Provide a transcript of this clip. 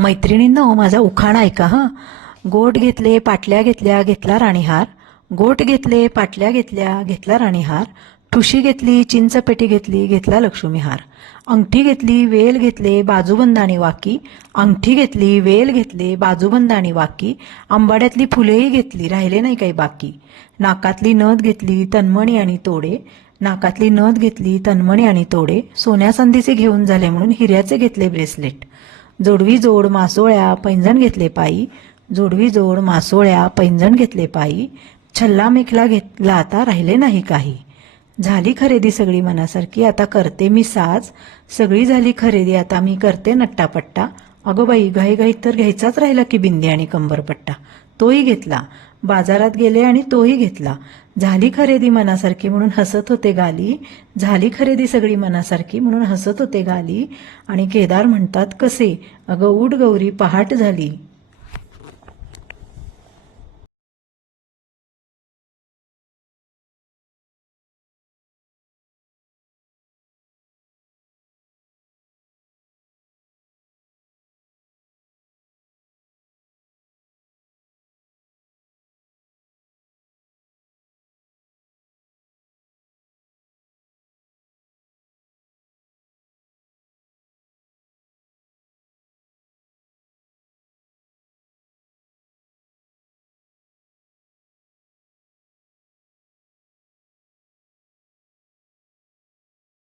मैत्रिणींनो, माझा उखाणा ऐका हं. गोट घेतले पाटल्या घेतल्या घेतला राणीहार. गोट घेतले पाटल्या घेतल्या घेतला राणीहार. ठुशी घेतली चिंचपेटी घेतली घेतला लक्ष्मीहार. अंगठी घेतली वेल घेतले बाजूबंद आणि वाकी. अंगठी घेतली वेल घेतले बाजूबंद आणि वाकी. आंबाड्यातली फुलेही घेतली राहिले नाही काही बाकी. नाकातली नथ घेतली तन्मणी आणि तोडे. नाकातली नथ घेतली तन्मणी आणि तोडे. सोन्या संधीचे घेऊन झाले म्हणून हिऱ्याचे घेतले ब्रेसलेट. जोडवी जोड मासोळ्या पैंजण घेतले पायी. जोडवी जोड मासोळ्या पैंजण घेतले पायी. छल्ला मेखला घेतला आता राहिले नाही काही. झाली खरेदी सगळी मनासारखी आता करते मी साज. सगळी झाली खरेदी आता मी करते नट्टापट्टा. अगं बाई, घाईघाईत तर घ्यायचाच राहिला की बिंदी आणि कंबरपट्टा. तोही घेतला. बाजारात गेले आणि तोही घेतला. झाली खरेदी मनासारखी म्हणून हसत होते गाली. झाली खरेदी सगळी मनासारखी म्हणून हसत होते गाली. आणि केदार म्हणतात कसे, अगं उठ गौरी पहाट झाली.